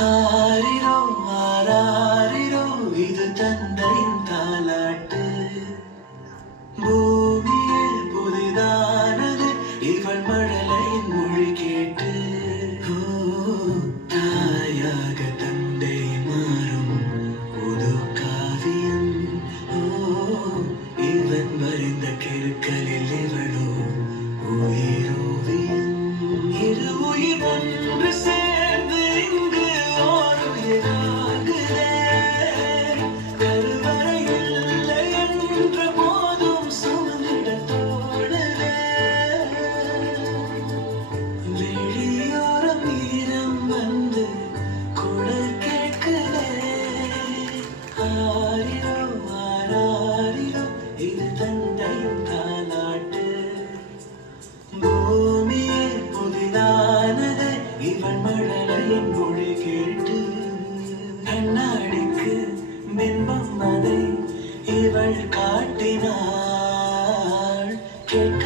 ஆரிரோ ஆராரிரோ இது தந்தையின் தாலாட்டு. பூமியே புதிதானது இவள் மழலையின் மொழி கேட்டு. தாயாக தந்தை மாறும் புது காவியம். இவன் வரைந்த கிருக்கலில் இவளோ உயிரோவியம். இரு உயிர் ஒன்று சேர்ந்து இங்கு ஓர் உயிராகுதே. கருவறை இல்லை என்ற போதும் சுமந்திட தோணுதே. வெளியோரம் ஈரம் வந்து குரல் கேட்குதே. ஆரிரோ ஆராரிரோ இது தந்தையின் தாலாட்டு. பூமியே புதிதானது இவள் மழலையின் மொழி கேட்டு. கண்ணாடிக்கு பிம்பம் அதை இவள் காட்டினாள். கேட்க